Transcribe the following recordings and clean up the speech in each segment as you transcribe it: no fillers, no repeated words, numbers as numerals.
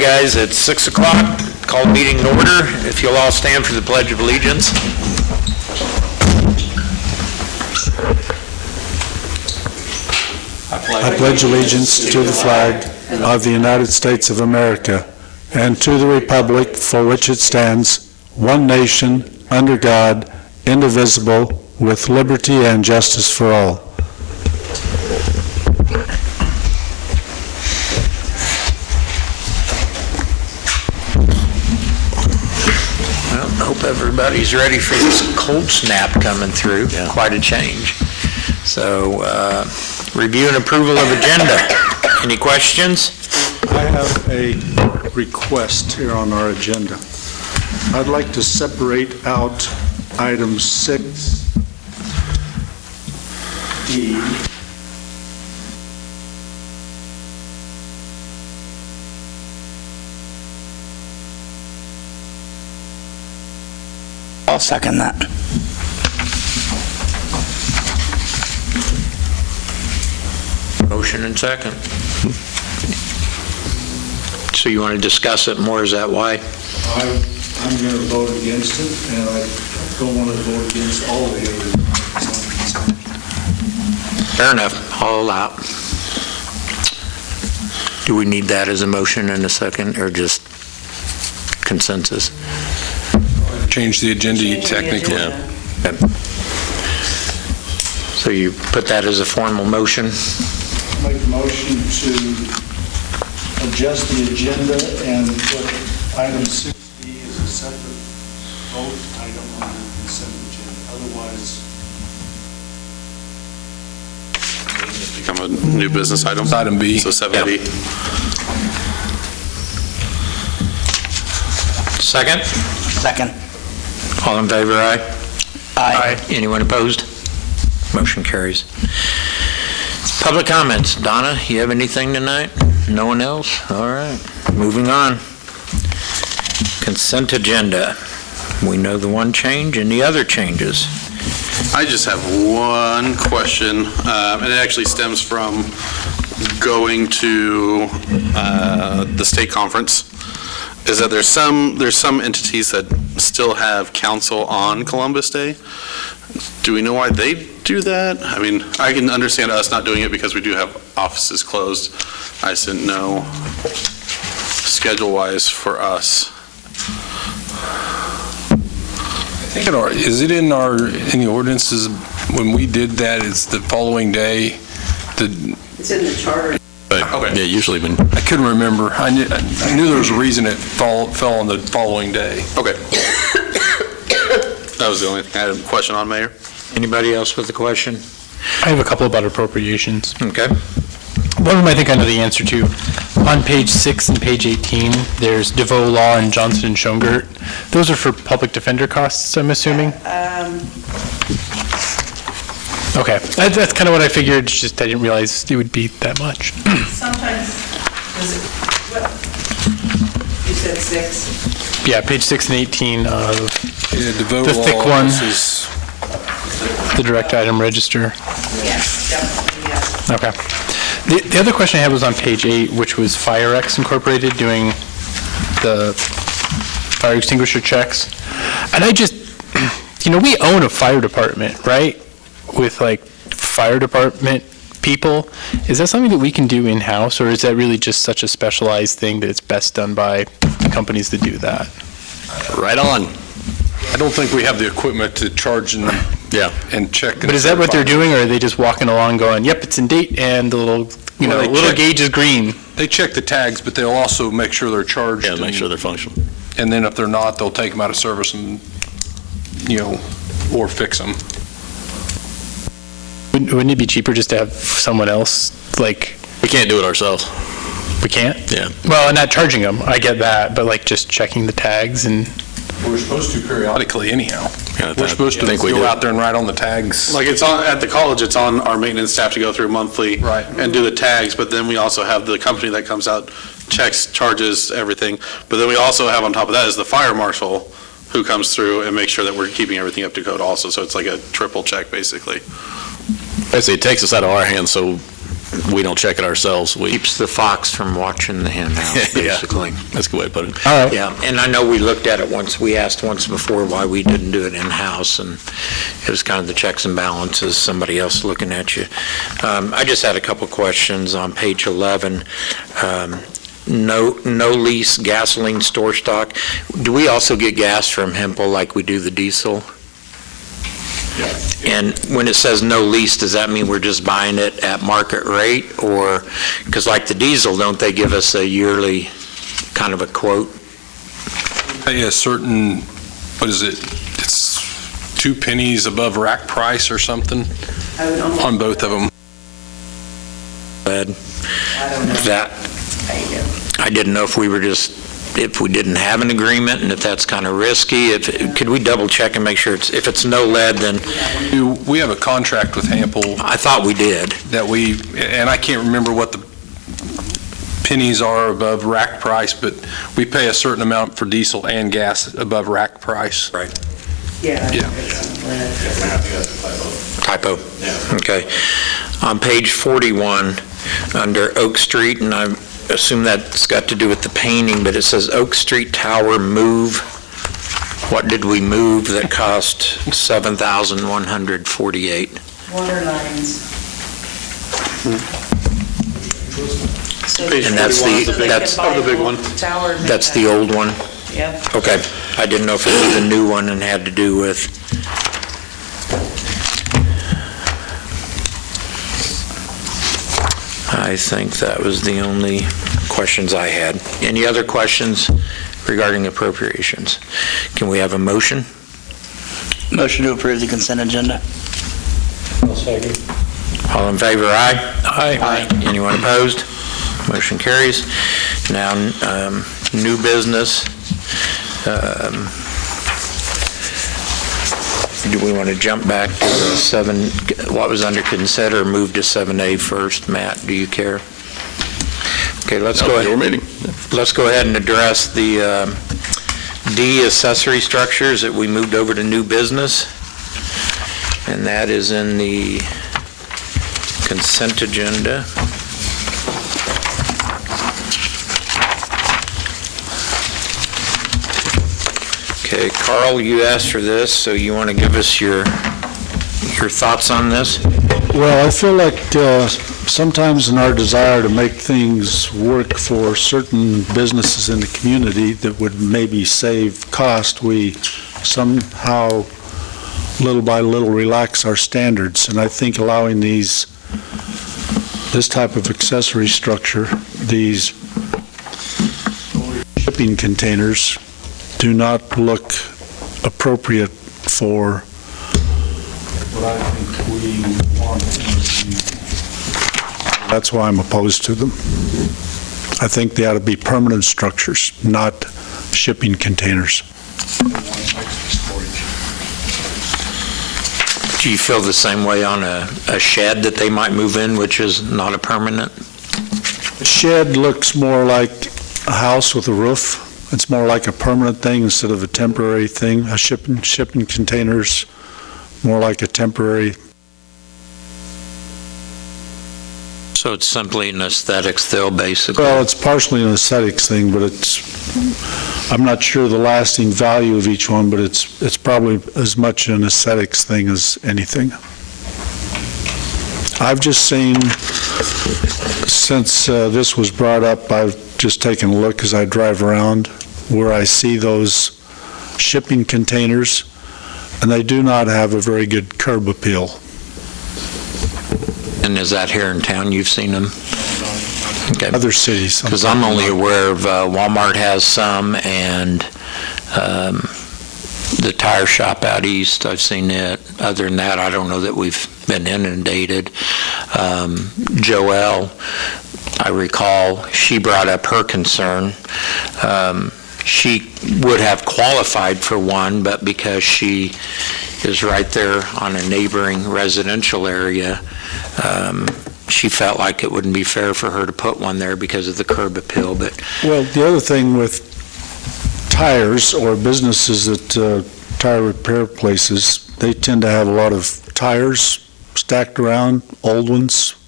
right, guys, it's 6 o'clock. Call the meeting in order. If you'll all stand for the Pledge of Allegiance. I pledge allegiance to the flag of the United States of America and to the republic for which it stands, one nation, under God, indivisible, with liberty and justice for all. Well, I hope everybody's ready for this cold snap coming through. Yeah. Quite a change. So, review and approval of agenda. Any questions? I have a request here on our agenda. I'd like to separate out item 6E. I'll second that. Motion and second. So you want to discuss it more, is that why? I'm going to vote against it, and I don't want to vote against all of the other. Fair enough, I'll allow. Do we need that as a motion in a second, or just consensus? Change the agenda technically. Yeah. Okay. So you put that as a formal motion? Make a motion to adjust the agenda and put item 6D as a separate vote item on the consent agenda. Otherwise, Become a new business item. Item B. So 7B. Second? Second. All in favor, aye? Aye. Anyone opposed? Motion carries. Public comments. Donna, you have anything tonight? No one else? All right. Moving on. Consent agenda. We know the one change and the other changes. I just have one question, and it actually stems from going to the state conference, is that there's some entities that still have council on Columbus Day. Do we know why they do that? I mean, I can understand us not doing it because we do have offices closed. I just didn't know schedule-wise for us. I think is it in the ordinances when we did that? It's the following day. It's in the charter. Okay. Yeah, usually when I couldn't remember. I knew there was a reason it fell on the following day. Okay. That was the only thing I had a question on, Mayor. Anybody else with a question? I have a couple about appropriations. Okay. One of them I think I know the answer to. On page 6 and page 18, there's DeVoe Law and Johnson and Schongert. Those are for public defender costs, I'm assuming? Okay, that's kind of what I figured, just I didn't realize it would be that much. Sometimes, you said 6? Yeah, page 6 and 18 of DeVoe the Law, thick one, is the direct item register. Yes, definitely, yes. Okay. The other question I had was on page 8, which was FireX Incorporated doing the fire extinguisher checks. And I just, we own a fire department, right? With like fire department people. Is that something that we can do in-house, or is that really just such a specialized thing that it's best done by companies that do that? right on. I don't think we have the equipment to charge and check. But is that what they're doing, or are they just walking along going, yep, it's in date, and the little, little gauge is green? They check the tags, but they'll also make sure they're charged. Yeah, make sure they're functional. And then if they're not, they'll take them out of service and, or fix them. Wouldn't it be cheaper just to have someone else, like... We can't do it ourselves. We can't? Yeah. Well, not charging them, I get that, but like just checking the tags and... We're supposed to periodically anyhow. Yeah, We're supposed to go out there and write on the tags. Like it's on, at the college, it's on our maintenance staff to go through monthly and do the tags, but then we also have the company that comes out, checks, charges, everything. But then we also have on top of that is the fire marshal who comes through and makes sure that we're keeping everything up to code also. So it's like a triple check basically. Basically, it takes us out of our hands, so we don't check it ourselves. We, Keeps the fox from watching the hen house, Yeah. basically. that's a good way to put it. All right. Yeah, and I know we looked at it once, we asked once before why we didn't do it in-house, and it was kind of the checks and balances, somebody else looking at you. I just had a couple questions on page 11. No lease gasoline store stock. Do we also get gas from Hempel like we do the diesel? And when it says no lease, does that mean we're just buying it at market rate? Or, because like the diesel, don't they give us a yearly kind of a quote? Pay a certain, what is it? It's 2 pennies above rack price or something I would almost. on both of them. Ed, I don't know. that, I didn't know if we were just, if we didn't have an agreement and if that's kind of risky. Could we double check and make sure if it's no lead, then, We have a contract with Hampel I thought we did. that and I can't remember what the pennies are above rack price, but we pay a certain amount for diesel and gas above rack price. Yeah. Yeah. Typo. Okay. On page 41, under Oak Street, and I assume that's got to do with the painting, but it says Oak Street Tower move. What did we move that cost $7,148? Water lines. Page And that's 41 the- is the big- that's- of the big one. Tower. That's the old one? Yep. Okay. I didn't know if it was the new one and had to do with, I think that was the only questions I had. Any other questions regarding appropriations? Can we have a motion? Motion to approve the consent agenda. All in favor, aye? Aye. Anyone opposed? Motion carries. Now, new business. Do we want to jump back to the what was under consent, or move to 7A first? Matt, do you care? Okay, let's go Your ahead. meeting. Let's go ahead and address the D accessory structures that we moved over to new business. And that is in the consent agenda. Okay, Carl, you asked for this, so you want to give us your thoughts on this? Well, I feel like sometimes in our desire to make things work for certain businesses in the community that would maybe save cost, we somehow, little by little, relax our standards. And I think allowing this type of accessory structure, these shipping containers, do not look appropriate for what I think we want. That's why I'm opposed to them. I think they ought to be permanent structures, not shipping containers. Do you feel the same way on a shed that they might move in, which is not a permanent? A shed looks more like a house with a roof. It's more like a permanent thing instead of a temporary thing. A shipping containers, more like a temporary. So it's simply an aesthetics still, basically? Well, it's partially an aesthetics thing, but I'm not sure the lasting value of each one, but it's probably as much an aesthetics thing as anything. I've just seen, since this was brought up, I've just taken a look as I drive around where I see those shipping containers, and they do not have a very good curb appeal. And is that here in town? You've seen them? Okay. Other cities. Because I'm only aware of Walmart has some, and the tire shop out east, I've seen it. Other than that, I don't know that we've been inundated. Joelle, I recall, she brought up her concern. She would have qualified for one, but because she is right there on a neighboring residential area, she felt like it wouldn't be fair for her to put one there because of the curb appeal. But Well, the other thing with tires or businesses that tire repair places, they tend to have a lot of tires stacked around, old ones,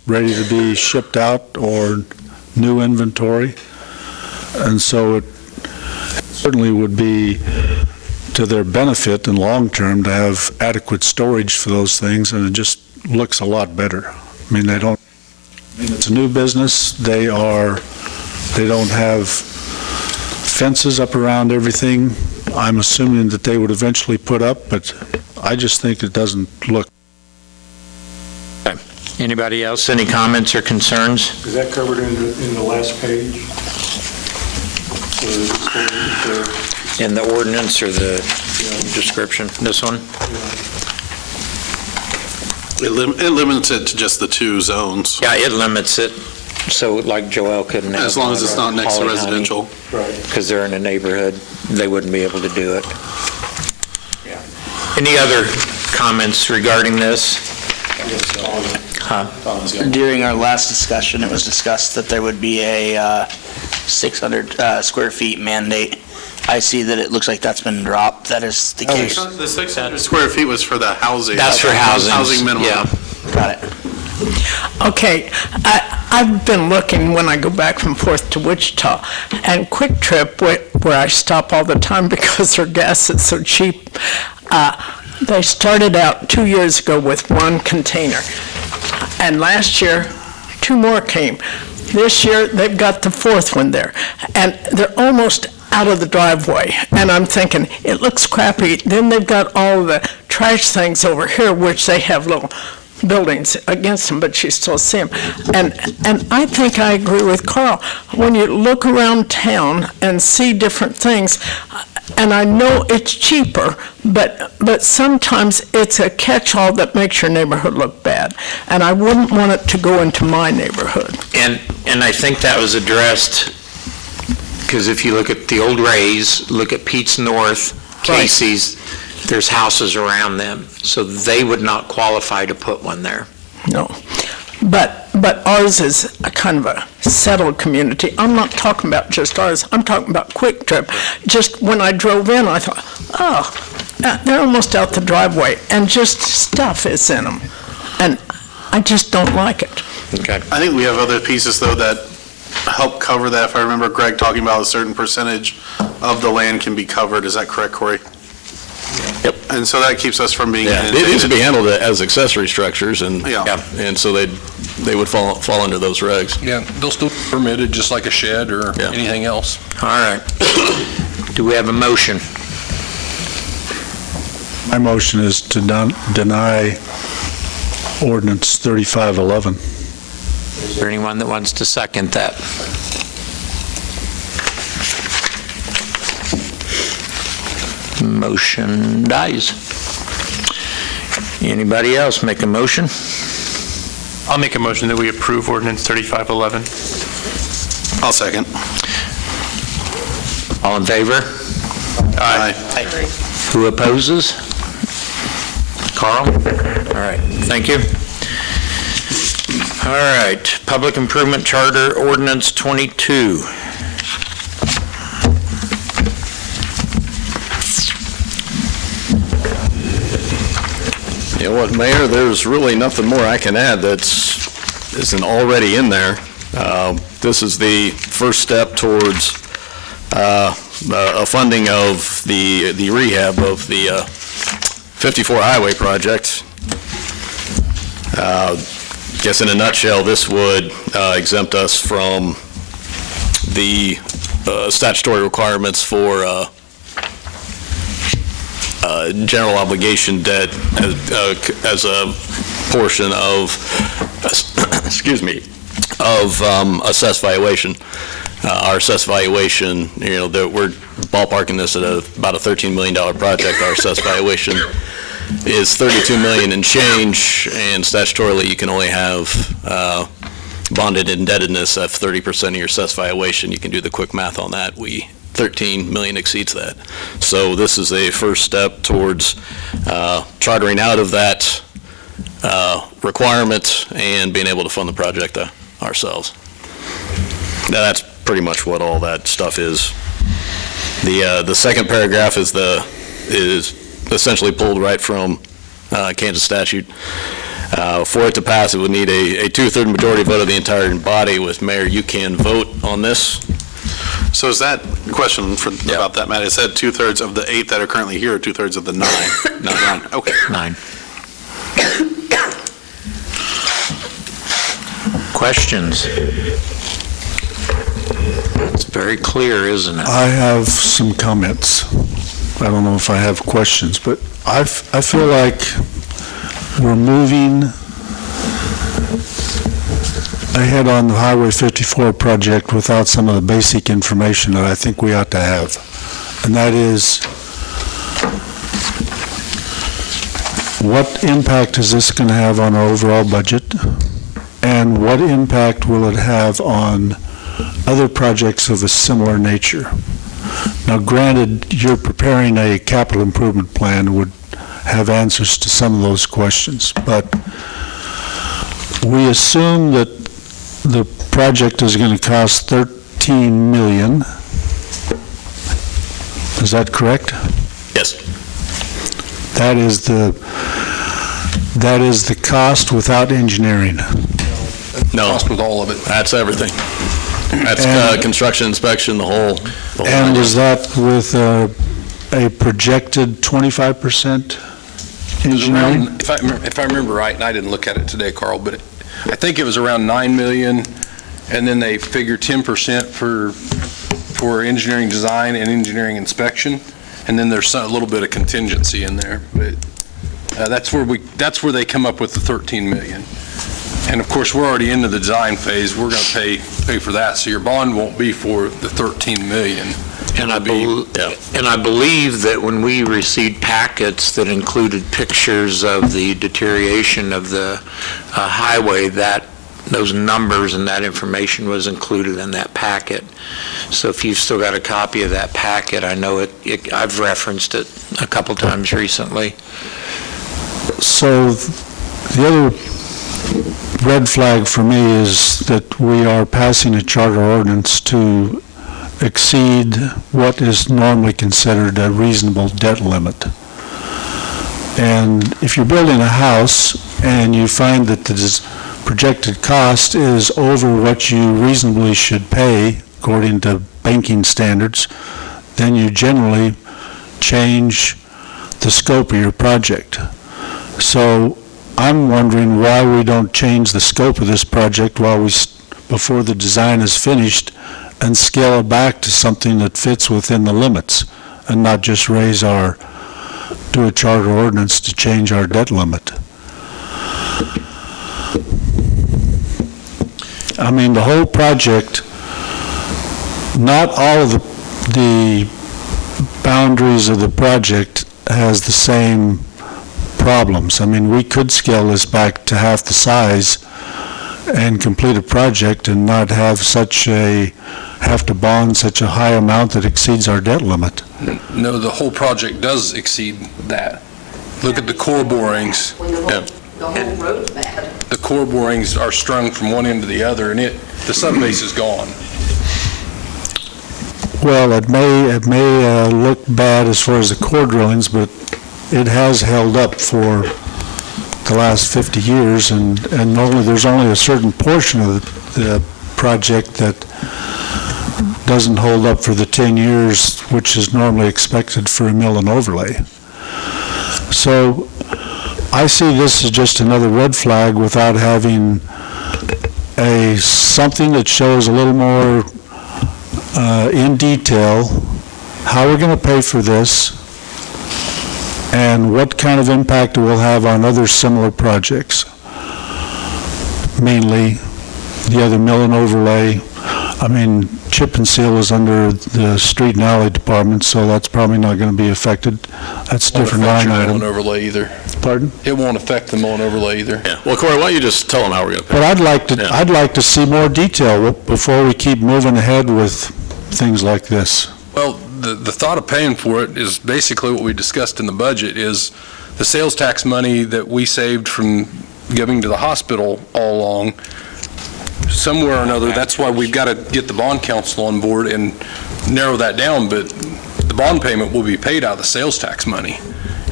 ready to be shipped out or new inventory. And so it certainly would be to their benefit in long term to have adequate storage for those things, and it just looks a lot better. I mean, it's a new business. They don't have fences up around everything. I'm assuming that they would eventually put up, but I just think it doesn't look. Anybody else, any comments or concerns? Is that covered in the last page? In the ordinance or the description? This one? It limits it to just the 2 zones, Yeah, it limits it, so like Joel couldn't have. as long as it's not next to residential. Because they're in a neighborhood, they wouldn't be able to do it. Any other comments regarding this? During our last discussion, it was discussed that there would be a 600 square feet mandate. I see that it looks like that's been dropped. That is the case. The 600 square feet was for the housing. That's for housing. Housing minimum. Yeah. Got it. Okay, I've been looking when I go back and forth to Wichita, and Quick Trip, where I stop all the time because their gas is so cheap, they started out 2 years ago with 1 container, and last year 2 more came. This year they've got the 4th one there, and they're almost out of the driveway, and I'm thinking, it looks crappy. Then they've got all the trash things over here, which they have little buildings against them, but you still see them. And I think I agree with Carl. When you look around town and see different things, and I know it's cheaper, but sometimes it's a catch-all that makes your neighborhood look bad. And I wouldn't want it to go into my neighborhood. And I think that was addressed, because if you look at the old Rays, look at Pete's North, Casey's, there's houses around them, so they would not qualify to put one there. No. But ours is a kind of a settled community. I'm not talking about just ours. I'm talking about Quick Trip. Just when I drove in, I thought, oh, they're almost out the driveway, and just stuff is in them. And I just don't like it. Okay. I think we have other pieces, though, that help cover that. If I remember Greg talking about a certain percentage of the land can be covered. Is that correct, Corey? Yep. And so that keeps us from being Yeah, it needs to be handled as accessory structures, and so they would fall under those regs. Yeah, they'll still be permitted, just like a shed or Yeah. anything else. All right. Do we have a motion? My motion is to deny ordinance 3511. Is there anyone that wants to second that? Motion dies. Anybody else make a motion? I'll make a motion that we approve ordinance 3511. I'll second. All in favor? Aye. Who opposes? Carl? All right, thank you. All right, Public Improvement Charter Ordinance 22. You know what, Mayor, there's really nothing more I can add isn't already in there. This is the first step towards a funding of the rehab of the 54 highway project. Guess in a nutshell, this would exempt us from the statutory requirements for general obligation debt as a portion of, assessed valuation. Our assessed valuation, that we're ballparking this at about a $13 million project. Our assessed valuation is $32 million and change, and statutorily you can only have bonded indebtedness of 30% of your assessed valuation. You can do the quick math on that. 13 million exceeds that. So this is a first step towards chartering out of that requirement and being able to fund the project ourselves. Now, that's pretty much what all that stuff is. The second paragraph is essentially pulled right from Kansas statute. For it to pass, it would need a two-thirds majority vote of the entire body. With Mayor, you can vote on this. So is that, question about that, Matt, is that 2/3 of the 8 that are currently here, or 2/3 of the 9? Not 9, okay. 9. Questions? It's very clear, isn't it? I have some comments. I don't know if I have questions, but I feel like we're moving ahead on the Highway 54 project without some of the basic information that I think we ought to have. And that is, what impact is this going to have on our overall budget? And what impact will it have on other projects of a similar nature? Now, granted, you're preparing a capital improvement plan would have answers to some of those questions, but we assume that the project is going to cost $13 million. Is that correct? Yes. That is the cost without engineering. No. Cost with all of it. That's everything. That's construction inspection, the whole. And is that with a projected 25% engineering? If I remember right, and I didn't look at it today, Carl, but I think it was around 9 million, and then they figure 10% for engineering design and engineering inspection, and then there's a little bit of contingency in there. But that's where they come up with the 13 million. And of course, we're already into the design phase. We're going to pay for that, so your bond won't be for the 13 million. And I believe that when we received packets that included pictures of the deterioration of the highway, that those numbers and that information was included in that packet. So if you've still got a copy of that packet, I know I've referenced it a couple times recently. So the other red flag for me is that we are passing a charter ordinance to exceed what is normally considered a reasonable debt limit. And if you're building a house and you find that the projected cost is over what you reasonably should pay according to banking standards, then you generally change the scope of your project. So I'm wondering why we don't change the scope of this project before the design is finished and scale it back to something that fits within the limits and not just do a charter ordinance to change our debt limit. I mean, the whole project, not all of the boundaries of the project has the same problems. I mean, we could scale this back to half the size and complete a project and not have to bond such a high amount that exceeds our debt limit. No, the whole project does exceed that. Look at the core borings. The whole road's bad. The core borings are strung from one end to the other, and the subbase is gone. Well, it may look bad as far as the core drillings, but it has held up for the last 50 years, and there's only a certain portion of the project that doesn't hold up for the 10 years, which is normally expected for a mill and overlay. So I see this as just another red flag without having something that shows a little more in detail how we're going to pay for this and what kind of impact it will have on other similar projects. Mainly the other mill and overlay. I mean, chip and seal is under the street and alley department, so that's probably not going to be affected. That's a different line Mill item. and overlay either. Pardon? It won't affect the mill and overlay either. Yeah. Well, Corey, why don't you just tell them how we're going to pay? But Yeah. I'd like to see more detail before we keep moving ahead with things like this. Well, the thought of paying for it is basically what we discussed in the budget, is the sales tax money that we saved from giving to the hospital all along. Somewhere or another, that's why we've got to get the bond council on board and narrow that down, but the bond payment will be paid out of the sales tax money.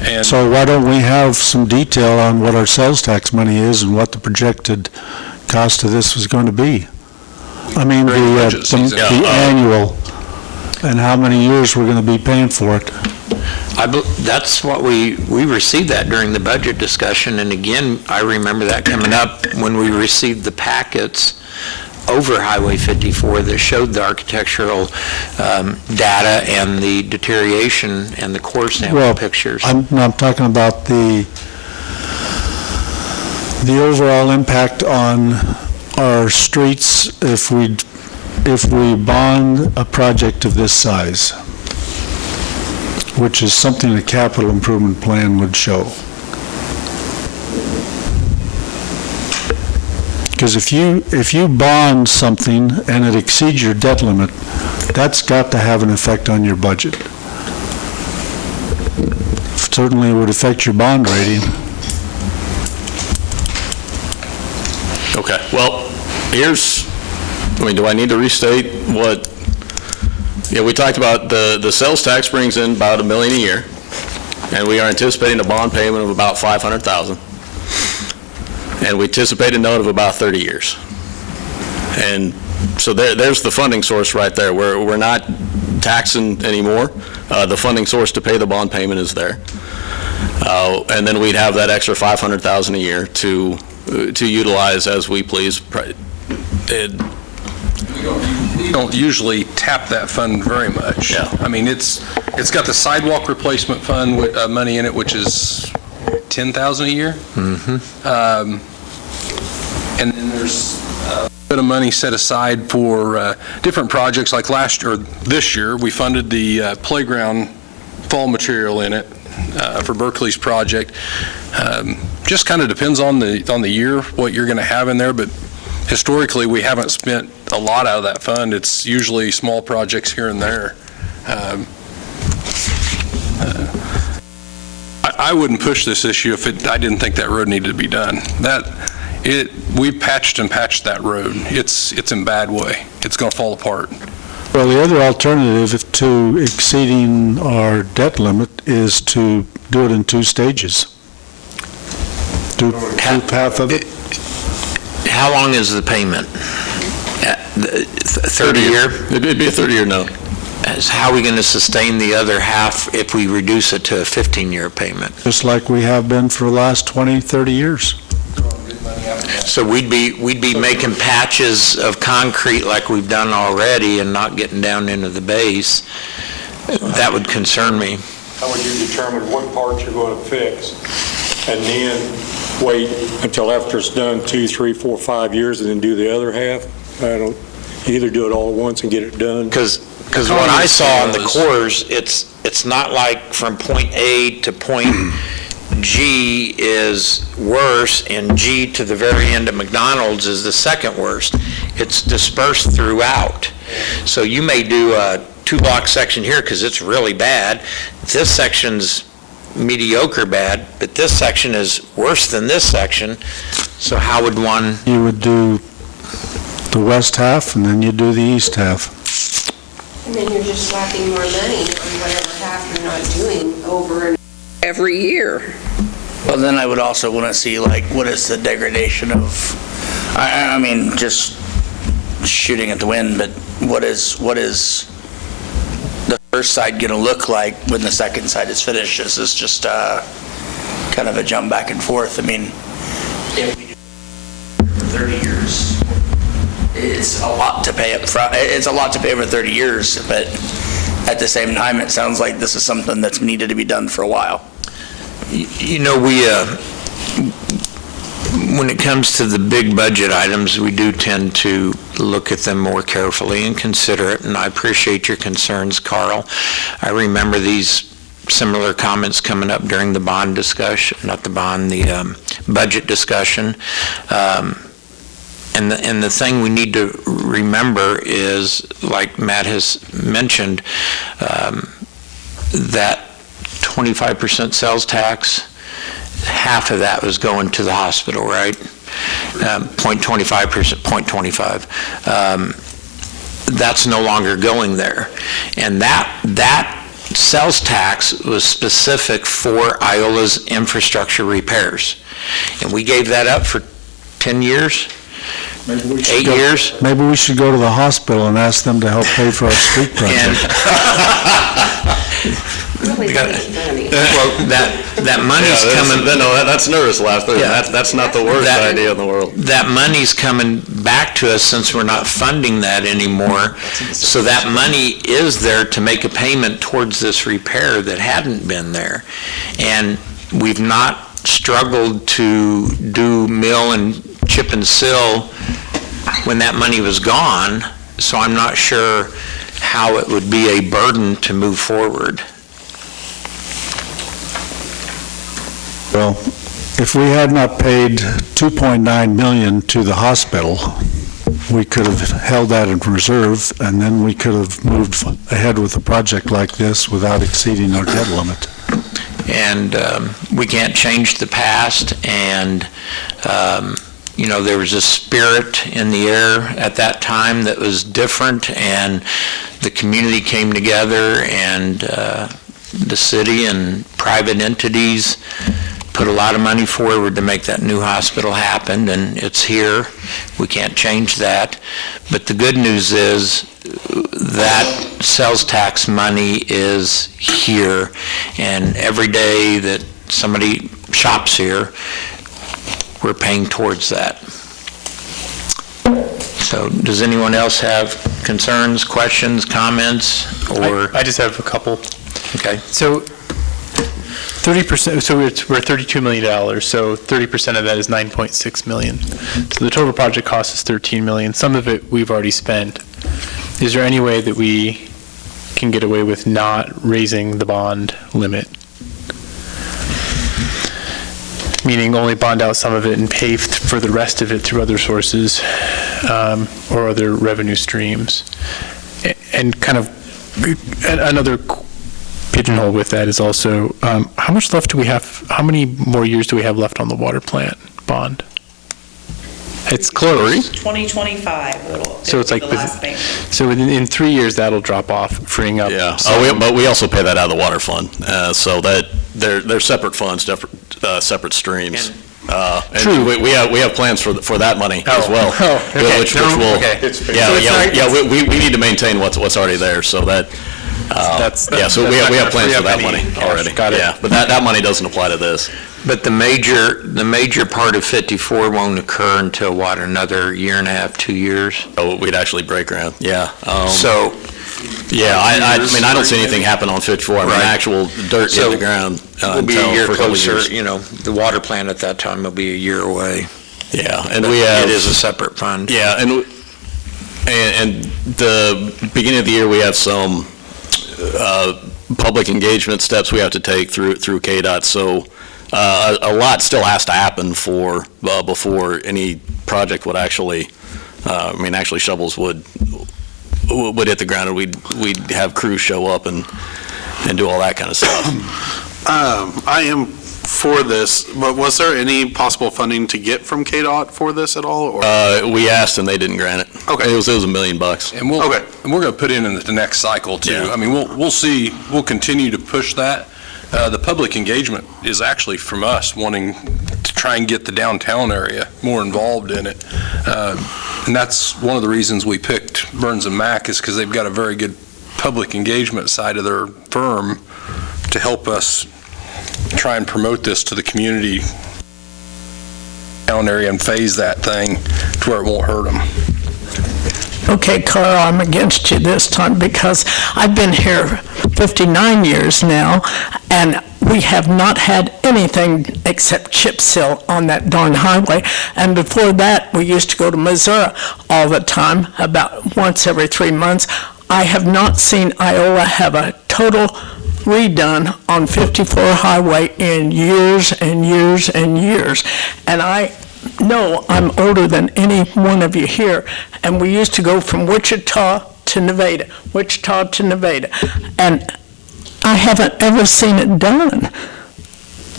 And So why don't we have some detail on what our sales tax money is and what the projected cost of this was going to be? I mean, During the budget season. the annual, and how many years we're going to be paying for it. That's what we received that during the budget discussion, and again, I remember that coming up when we received the packets over Highway 54 that showed the architectural data and the deterioration and the core sample pictures. I'm talking about the overall impact on our streets if we bond a project of this size, which is something a capital improvement plan would show. Because if you bond something and it exceeds your debt limit, that's got to have an effect on your budget. Certainly it would affect your bond rating. Okay, well, do I need to restate what, we talked about the sales tax brings in about $1 million a year, and we are anticipating a bond payment of about $500,000. And we anticipate a note of about 30 years. And so there's the funding source right there. We're not taxing anymore. The funding source to pay the bond payment is there. And then we'd have that extra $500,000 a year to utilize as we please. We don't usually tap that fund very much. Yeah. I mean, it's got the sidewalk replacement fund money in it, which is $10,000 a year. Mm-hmm. And then there's a bit of money set aside for different projects, like this year, we funded the playground fall material in it for Berkeley's project. Just kind of depends on the year, what you're going to have in there, but historically, we haven't spent a lot out of that fund. It's usually small projects here and there. I wouldn't push this issue if I didn't think that road needed to be done. We patched and patched that road. It's in bad way. It's going to fall apart. Well, the other alternative to exceeding our debt limit is to do it in 2 stages. Do half of it. How long is the payment? 30 year? It'd be a 30-year note. How are we going to sustain the other half if we reduce it to a 15-year payment? Just like we have been for the last 20, 30 years. So we'd be making patches of concrete like we've done already and not getting down into the base. That would concern me. How would you determine what parts you're going to fix and then wait until after it's done 2, 3, 4, 5 years and then do the other half? Either do it all at once and get it done. Because what I saw on the cores, it's not like from point A to point G is worse and G to the very end of McDonald's is the second worst. It's dispersed throughout. So you may do a 2-block section here because it's really bad. This section's mediocre bad, but this section is worse than this section. So how would one? You would do the west half and then you do the east half. And then you're just slapping more money on whatever half you're not doing over and every year. Well, then I would also want to see, what is the degradation of, I mean, just shooting at the wind, but what is the first side going to look like when the second side is finished? Is this just kind of a jump back and forth? I mean, if we do it for 30 years, it's a lot to pay up front. It's a lot to pay over 30 years, but at the same time, it sounds like this is something that's needed to be done for a while. You know, when it comes to the big budget items, we do tend to look at them more carefully and consider it, and I appreciate your concerns, Carl. I remember these similar comments coming up during the bond discussion, not the bond, the budget discussion. And the thing we need to remember is, like Matt has mentioned, that 25% sales tax, half of that was going to the hospital, right? 0.25%, 0.25. That's no longer going there. And that sales tax was specific for Iola's infrastructure repairs. And we gave that up for 10 years, 8 years. Maybe we should go to the hospital and ask them to help pay for our street project. Really funny. Well, that money's coming. No, that's nervous laughter. Yeah. That's not the worst idea in the world. That money's coming back to us since we're not funding that anymore. So that money is there to make a payment towards this repair that hadn't been there. And we've not struggled to do mill and chip and seal when that money was gone. So I'm not sure how it would be a burden to move forward. Well, if we had not paid $2.9 million to the hospital, we could have held that in reserve, and then we could have moved ahead with a project like this without exceeding our debt limit. And we can't change the past, and there was a spirit in the air at that time that was different, and the community came together, and the city and private entities put a lot of money forward to make that new hospital happen, and it's here. We can't change that. But the good news is that sales tax money is here, and every day that somebody shops here, we're paying towards that. So does anyone else have concerns, questions, comments, or? I just have a couple. Okay. So 30%, so we're $32 million, so 30% of that is $9.6 million. So the total project cost is $13 million. Some of it we've already spent. Is there any way that we can get away with not raising the bond limit? Meaning only bond out some of it and pay for the rest of it through other sources or other revenue streams. And kind of another pigeonhole with that is also, how much left do we have, how many more years do we have left on the water plant bond? It's close. 2025, So it's like, the last payment. so in 3 years, that'll drop off, freeing up. Yeah, but we also pay that out of the water fund, so that they're separate funds, separate streams. True. We have plans for that money as well. Oh, okay. Which will, Okay. we need to maintain what's already there, so that, so we have plans for that money already. Got it. Yeah, but that money doesn't apply to this. But the major part of 54 won't occur until, what, another year and a half, 2 years? Oh, we'd actually break ground, yeah. So, Yeah, I mean, I don't see anything happen on 54. I mean, Right. actual dirt in the ground. we'll be a year for couple closer, years. the water plant at that time will be a year away. Yeah, and But we have. It is a separate fund. Yeah, and the beginning of the year, we have some public engagement steps we have to take through KDOT, so a lot still has to happen before any project would actually, actually shovels would hit the ground, and we'd have crews show up and do all that kind of stuff. I am for this, but was there any possible funding to get from KDOT for this at all? Or? We asked and they didn't grant it. Okay. It was $1 million. And we're going to put in the next cycle too. Yeah. I mean, we'll continue to push that. The public engagement is actually from us wanting to try and get the downtown area more involved in it. And that's one of the reasons we picked Burns and Mack, is because they've got a very good public engagement side of their firm to help us try and promote this to the community down area and phase that thing to where it won't hurt them. Okay, Carl, I'm against you this time because I've been here 59 years now, and we have not had anything except chip seal on that darn highway. And before that, we used to go to Missouri all the time, about once every 3 months. I have not seen Iola have a total redone on 54 highway in years and years and years. And I know I'm older than any one of you here, and we used to go from Wichita to Nevada, and I haven't ever seen it done.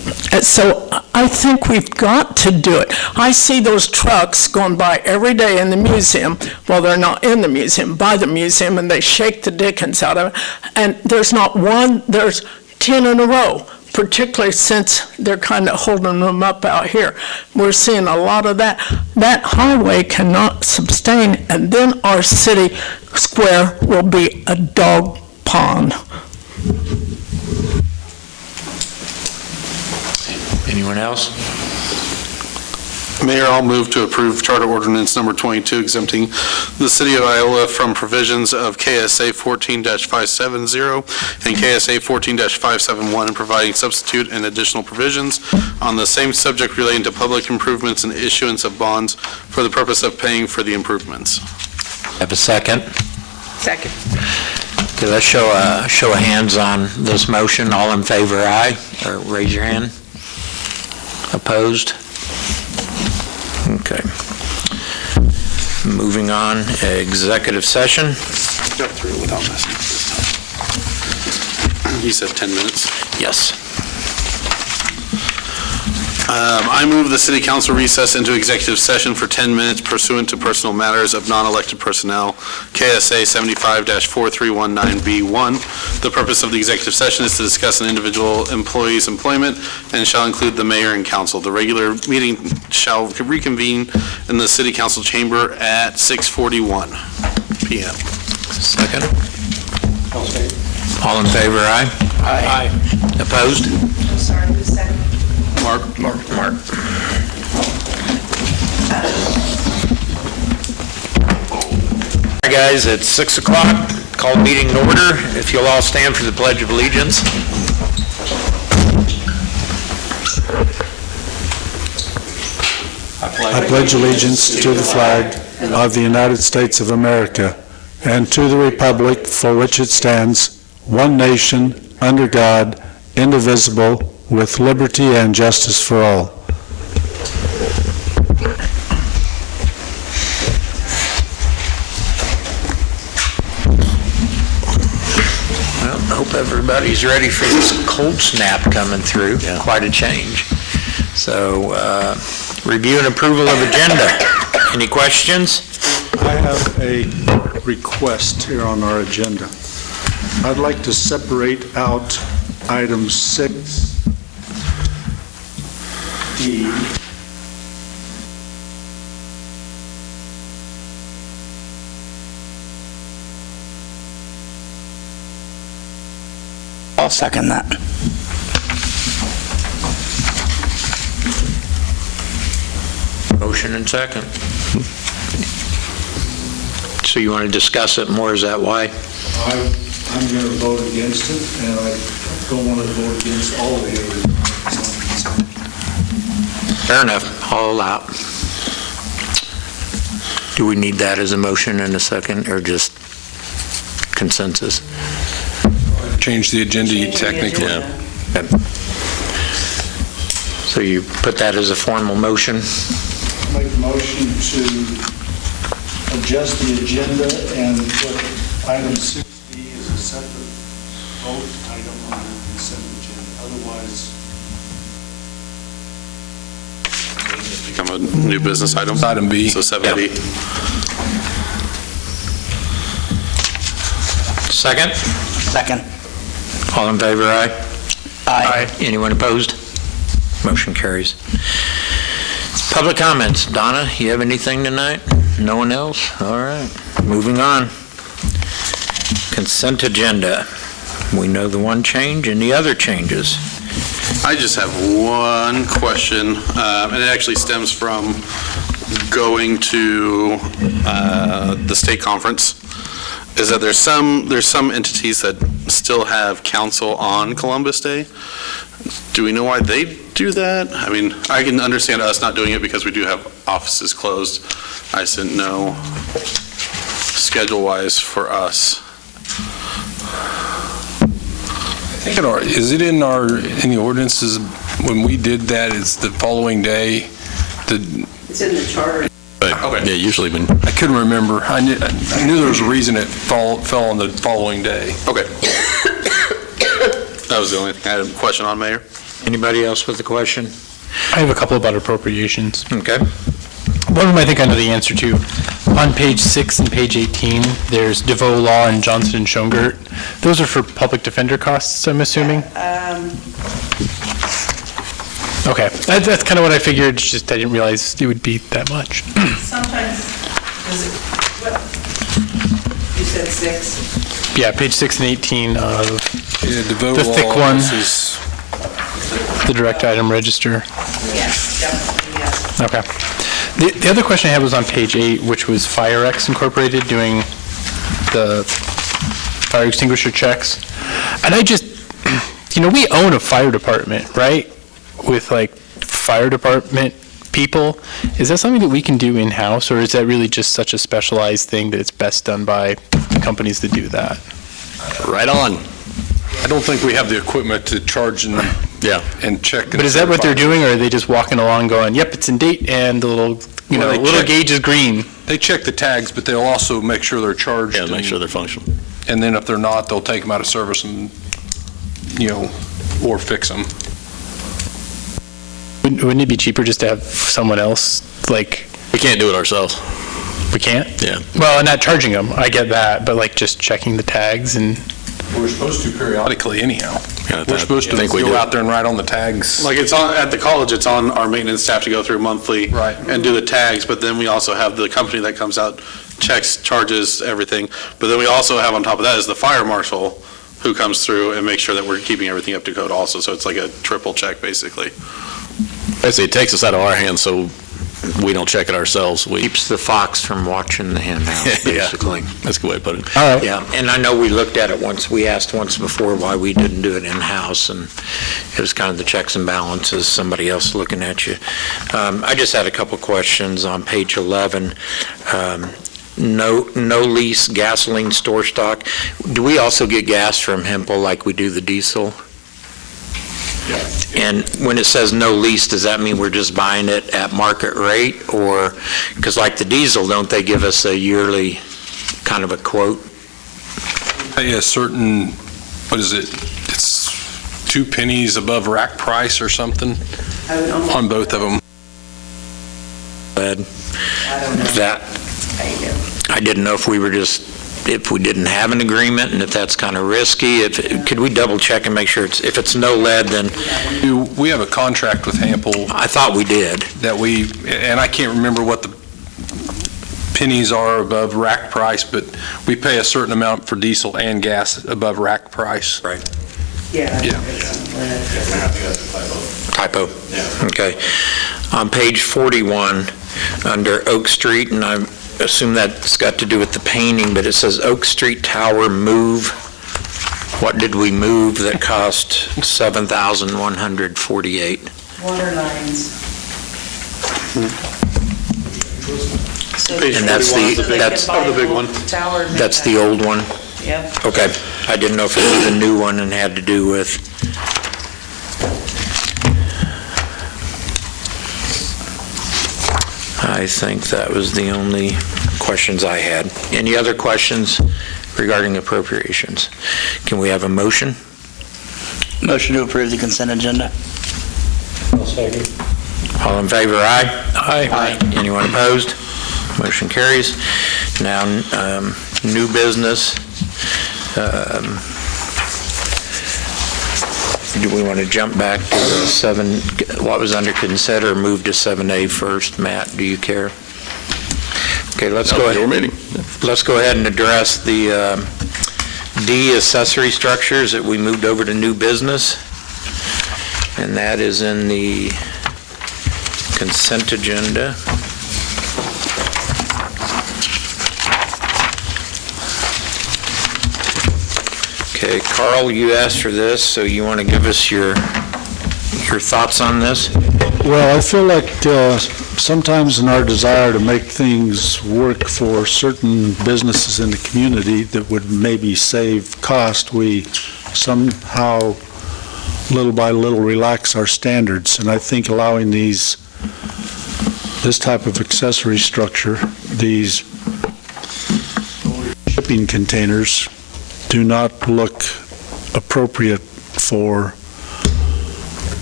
So I think we've got to do it. I see those trucks going by every day in the museum. Well, they're not in the museum, by the museum, and they shake the dickens out of it. And there's not one, there's 10 in a row, particularly since they're kind of holding them up out here. We're seeing a lot of that. That highway cannot sustain, and then our city square will be a dog pond. Anyone else? Mayor, I'll move to approve Charter Ordinance Number 22 exempting the City of Iola from provisions of KSA 14-570 and KSA 14-571 and providing substitute and additional provisions on the same subject relating to public improvements and issuance of bonds for the purpose of paying for the improvements. Have a second? Second. Okay, let's show a hands on this motion. All in favor, aye? Or raise your hand. Opposed? Okay. Moving on, executive session. Got through without messing up this time. You said 10 minutes? Yes. I move the city council recess into executive session for 10 minutes pursuant to personal matters of non-elected personnel, KSA 75-4319B1. The purpose of the executive session is to discuss an individual employee's employment and shall include the mayor and council. The regular meeting shall reconvene in the city council chamber at 6:41 p.m. Second? All in favor, aye? Aye. Opposed? I'm sorry, who's second? Mark. All right, guys, it's 6 o'clock. Call the meeting in order. If you'll all stand for the Pledge of Allegiance. I pledge allegiance to the flag of the United States of America and to the republic for which it stands, one nation, under God, indivisible, with liberty and justice for all. Well, I hope everybody's ready for this cold snap coming through. Quite a change. So, review and approval of agenda. Any questions? I have a request here on our agenda. I'd like to separate out item 6D. I'll second that. Motion and second. So you want to discuss it more, is that why? I'm going to vote against it, and I don't want to vote against all of the other. Fair enough, I'll allow. Do we need that as a motion and a second, or just consensus? Change the agenda technically. So you put that as a formal motion? Make a motion to adjust the agenda and put item 6D as a separate vote item on the consent agenda. Otherwise, Become a new business item? Item B. So 7B. Second? Second. All in favor, aye? Aye. Anyone opposed? Motion carries. Public comments. Donna, you have anything tonight? No one else? All right, moving on. Consent agenda. We know the one change. Any other changes? I just have one question, and it actually stems from going to the state conference, is that there's some entities that still have council on Columbus Day. Do we know why they do that? I mean, I can understand us not doing it because we do have offices closed. I just didn't know schedule-wise for us. Is it in the ordinances, when we did that, it's the following day? It's in the charter. Yeah, usually when, I couldn't remember. I knew there was a reason it fell on the following day. Okay. That was the only thing I had a question on, Mayor. Anybody else with a question? I have a couple about appropriations. Okay. One of them I think I know the answer to. On page 6 and page 18, there's DeVoe Law and Johnson and Schongert. Those are for public defender costs, I'm assuming? Okay, that's kind of what I figured, just I didn't realize it would be that much. Sometimes, what, you said 6? Yeah, page 6 and 18 of DeVoe the thick Law, one, this is- the direct item register. Yes, definitely, yes. Okay. The other question I had was on page 8, which was FireX Incorporated doing the fire extinguisher checks. And I just, we own a fire department, right? With like fire department people. Is that something that we can do in-house, or is that really just such a specialized thing that it's best done by companies that do that? Right on. I don't think we have the equipment to charge and check. But is that what they're doing, or are they just walking along going, yep, it's in date, and the little, Well, they little check- gauge is green? They check the tags, but they'll also make sure they're charged. Yeah, make sure they're functional. And then if they're not, they'll take them out of service and, or fix them. Wouldn't it be cheaper just to have someone else, like, We can't do it ourselves. we can't? Yeah. Well, not charging them, I get that, but like just checking the tags and, We're supposed to periodically anyhow. Yeah, We're supposed to think we go do. out there and write on the tags. Like, it's on, at the college, it's on our maintenance staff to go through monthly. Right. And do the tags, but then we also have the company that comes out, checks, charges, everything. But then we also have on top of that is the fire marshal who comes through and makes sure that we're keeping everything up to code also. So it's like a triple check, basically. Basically, it takes us out of our hands, so we don't check it ourselves. We, Keeps the fox from watching the hen house, Yeah. basically. that's a good way to put it. all right. Yeah, and I know we looked at it once, we asked once before why we didn't do it in-house, and it was kind of the checks and balances, somebody else looking at you. I just had a couple questions on page 11. No lease gasoline store stock. Do we also get gas from Hempel like we do the diesel? And when it says no lease, does that mean we're just buying it at market rate? Or, because like the diesel, don't they give us a yearly kind of a quote? Pay a certain, what is it? It's 2 pennies above rack price or something I would almost, on both of them. Ed, I don't know. that, I didn't know if we were just, if we didn't have an agreement and if that's kind of risky. Could we double check and make sure if it's no lead, then We have a contract with Hampel I thought we did. that and I can't remember what the pennies are above rack price, but we pay a certain amount for diesel and gas above rack price. Yeah. Yeah. Typo. Okay. On page 41, under Oak Street, and I assume that's got to do with the painting, but it says Oak Street Tower move. What did we move that cost $7,148? Water lines. So Page And that's 41 is the- the big, that's- oh, the big one. Tower. That's the old one? Yep. Okay. I didn't know if it was a new one and had to do with, I think that was the only questions I had. Any other questions regarding appropriations? Can we have a motion? Motion to approve the consent agenda. All in favor, aye? Aye. Anyone opposed? Motion carries. Now, new business. Do we want to jump back to the what was under consider, or move to 7A first? Matt, do you care? Okay, let's go ahead. Your meeting. Let's go ahead and address the D accessory structures that we moved over to new business. And that is in the consent agenda. Okay, Carl, you asked for this, so you want to give us your thoughts on this? Well, I feel like sometimes in our desire to make things work for certain businesses in the community that would maybe save cost, we somehow, little by little, relax our standards. And I think allowing this type of accessory structure, these shipping containers, do not look appropriate for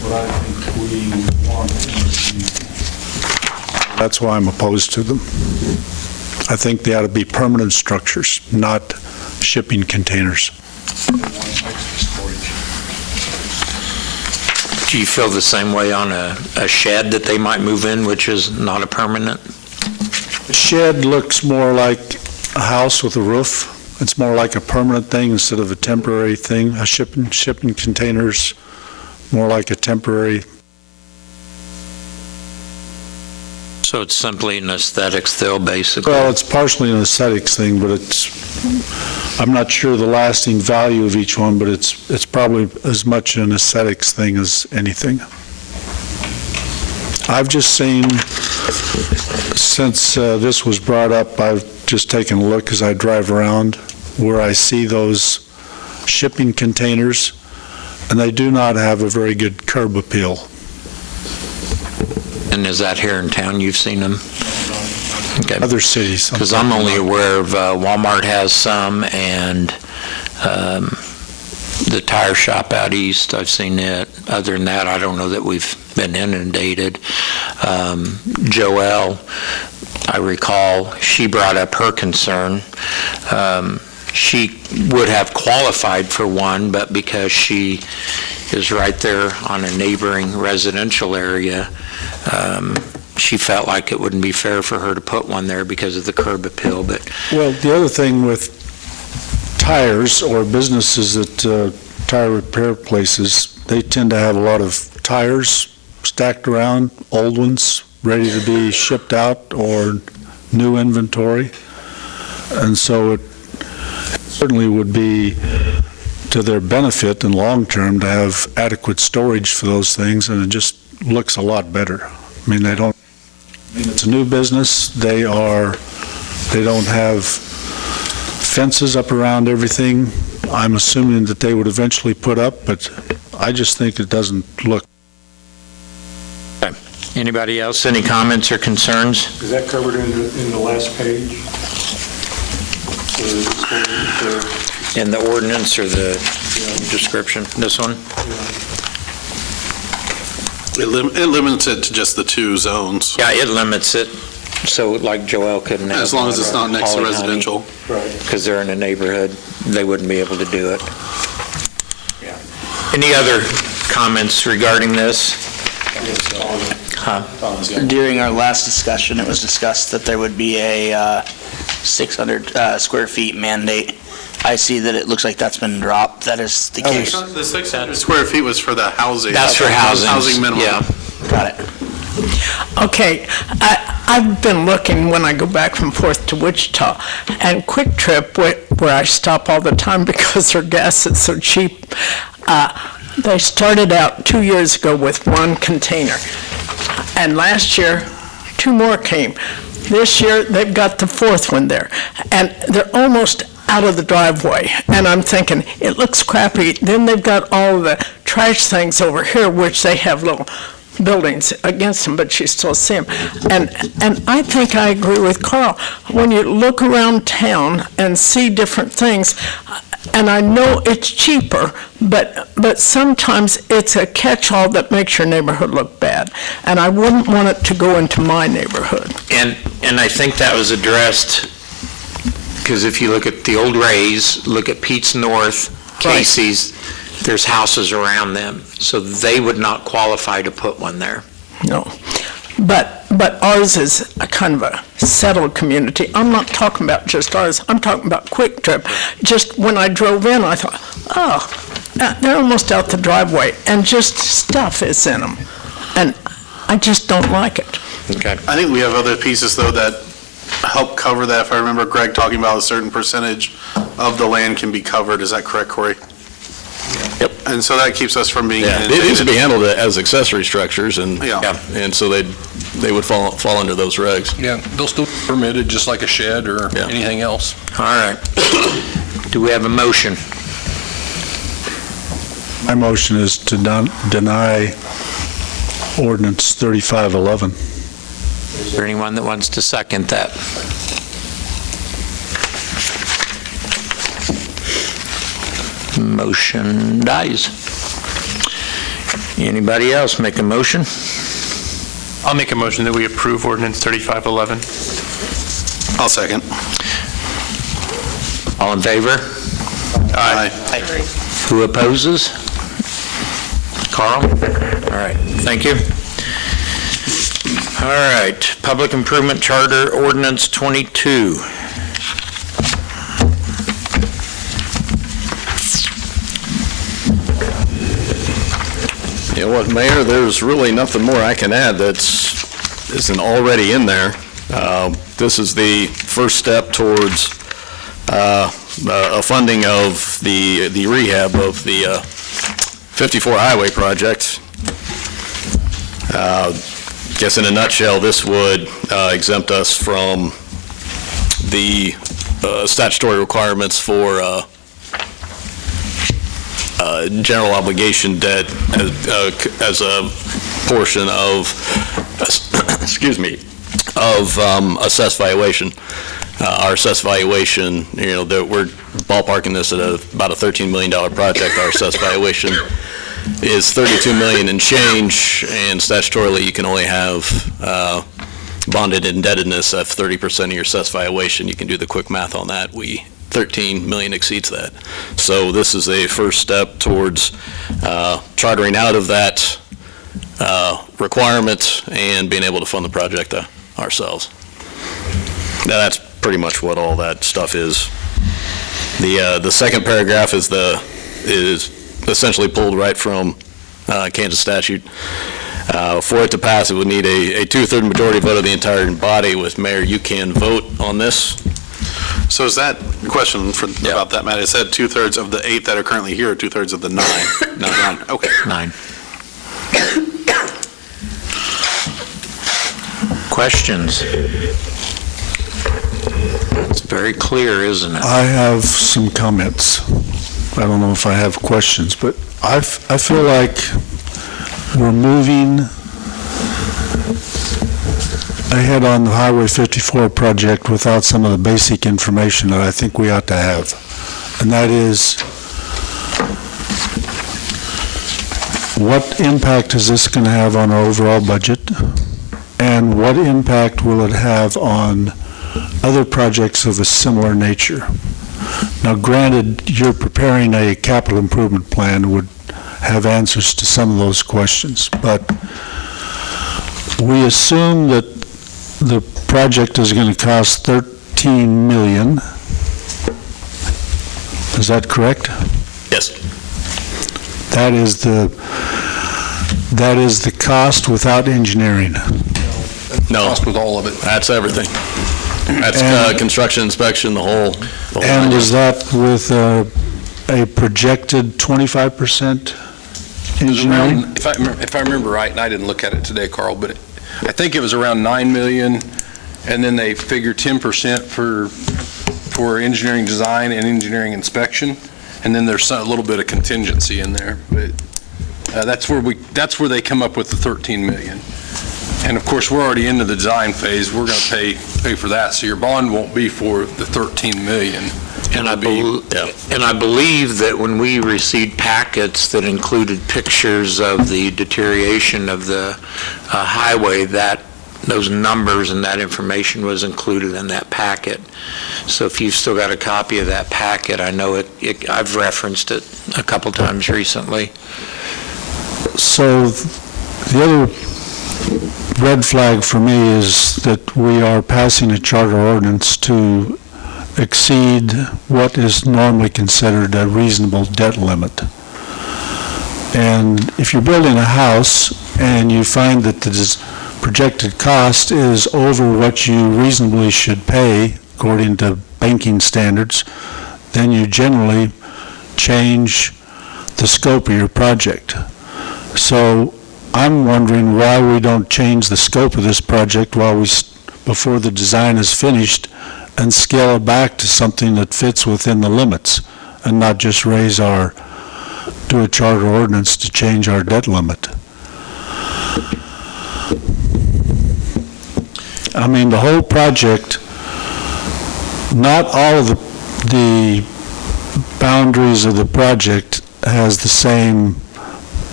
what I think we want. That's why I'm opposed to them. I think they ought to be permanent structures, not shipping containers. Do you feel the same way on a shed that they might move in, which is not a permanent? A shed looks more like a house with a roof. It's more like a permanent thing instead of a temporary thing. A shipping containers, more like a temporary. So it's simply an aesthetics still, basically? Well, it's partially an aesthetics thing, but I'm not sure the lasting value of each one, but it's probably as much an aesthetics thing as anything. I've just seen, since this was brought up, I've just taken a look as I drive around where I see those shipping containers, and they do not have a very good curb appeal. And is that here in town, you've seen them? Okay. Other cities. Because I'm only aware of Walmart has some, and the tire shop out east, I've seen it. Other than that, I don't know that we've been inundated. Joelle, I recall, she brought up her concern. She would have qualified for one, but because she is right there on a neighboring residential area, she felt like it wouldn't be fair for her to put one there because of the curb appeal, but... Well, the other thing with tires or businesses that tire repair places, they tend to have a lot of tires stacked around, old ones, ready to be shipped out or new inventory. And so it certainly would be to their benefit in long term to have adequate storage for those things, and it just looks a lot better. I mean, it's a new business. They don't have fences up around everything. I'm assuming that they would eventually put up, but I just think it doesn't look. Okay. Anybody else, any comments or concerns? Is that covered in the last page? In the ordinance or the description? This one? It limits it to just the two zones, Yeah, it limits it, so like Joelle couldn't have... as long as it's not next to residential. Because they're in a neighborhood, they wouldn't be able to do it. Any other comments regarding this? During our last discussion, it was discussed that there would be a 600 square feet mandate. I see that it looks like that's been dropped. That is the case. The 600 square feet was for the housing. That's for housing. Housing minimum. Yeah. Got it. Okay, I've been looking when I go back and forth to Wichita, and Quick Trip, where I stop all the time because their gas is so cheap, they started out 2 years ago with one container, and last year, 2 more came. This year, they've got the 4th one there, and they're almost out of the driveway, and I'm thinking, it looks crappy. Then they've got all the trash things over here, which they have little buildings against them, but you still see them. And I think I agree with Carl. When you look around town and see different things, and I know it's cheaper, but sometimes it's a catch-all that makes your neighborhood look bad, and I wouldn't want it to go into my neighborhood. And I think that was addressed, because if you look at the old Rays, look at Pete's North, Casey's, there's houses around them, so they would not qualify to put one there. No. But ours is a kind of a settled community. I'm not talking about just ours. I'm talking about Quick Trip. Just when I drove in, I thought, oh, they're almost out the driveway, and just stuff is in them. And I just don't like it. Okay. I think we have other pieces, though, that help cover that. If I remember Greg talking about a certain percentage of the land can be covered. Is that correct, Corey? Yep. And so that keeps us from being Yeah, it needs to be handled as accessory structures, and and so they would fall under those regs. Yeah, they'll still be permitted, just like a shed or anything else. All right. Do we have a motion? My motion is to deny ordinance 3511. Is there anyone that wants to second that? Motion dies. Anybody else make a motion? I'll make a motion that we approve ordinance 3511. I'll second. All in favor? Aye. Who opposes? Carl? All right, thank you. All right, Public Improvement Charter Ordinance 22. You know what, Mayor, there's really nothing more I can add isn't already in there. This is the first step towards a funding of the rehab of the 54 highway project. Guess in a nutshell, this would exempt us from the statutory requirements for general obligation debt as a portion of, excuse me, of assessed valuation. Our assessed valuation, that we're ballparking this at about a $13 million project. Our assessed valuation is $32 million and change, and statutorily you can only have bonded indebtedness of 30% of your assessed valuation. You can do the quick math on that. 13 million exceeds that. So this is a first step towards chartering out of that requirement and being able to fund the project ourselves. Now, that's pretty much what all that stuff is. The second paragraph is essentially pulled right from Kansas statute. For it to pass, it would need a two-thirds majority vote of the entire body. With Mayor, you can vote on this. So is that question about that, Matt? Is that 2/3 of the 8 that are currently here, or 2/3 of the 9? Nine. Okay. 9. Questions? It's very clear, isn't it? I have some comments. I don't know if I have questions, but I feel like we're moving ahead on the Highway 54 project without some of the basic information that I think we ought to have. And that is, what impact is this going to have on our overall budget? And what impact will it have on other projects of a similar nature? Now, granted, you're preparing a capital improvement plan would have answers to some of those questions, but we assume that the project is going to cost $13 million. Is that correct? Yes. That is the cost without engineering. No. Cost with all of it. That's everything. That's construction inspection, the whole And was that with a projected 25% engineering? If I remember right, and I didn't look at it today, Carl, but I think it was around 9 million, and then they figure 10% for engineering design and engineering inspection, and then there's a little bit of contingency in there. But that's where they come up with the 13 million. And of course, we're already into the design phase. We're going to pay for that, so your bond won't be for the 13 million. And I believe that when we received packets that included pictures of the deterioration of the highway, that those numbers and that information was included in that packet. So if you've still got a copy of that packet, I know I've referenced it a couple times recently. So the other red flag for me is that we are passing a charter ordinance to exceed what is normally considered a reasonable debt limit. And if you're building a house and you find that the projected cost is over what you reasonably should pay according to banking standards, then you generally change the scope of your project. So I'm wondering why we don't change the scope of this project before the design is finished and scale it back to something that fits within the limits and not just do a charter ordinance to change our debt limit. I mean, the whole project, not all of the boundaries of the project has the same